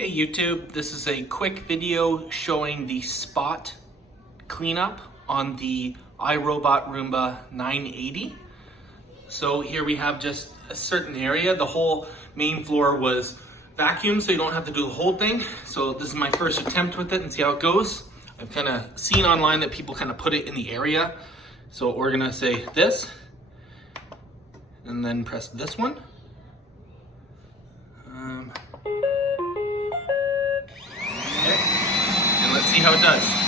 Hey YouTube, this is a quick video showing the spot cleanup on the iRobot Roomba 980. So here we have just a certain area. The whole main floor was vacuumed, so you don't have to do the whole thing. So this is my first attempt with it and see how it goes. I've kind of seen online that people kind of put it in the area. So we're gonna say this, and then press this one. Okay. And let's see how it does.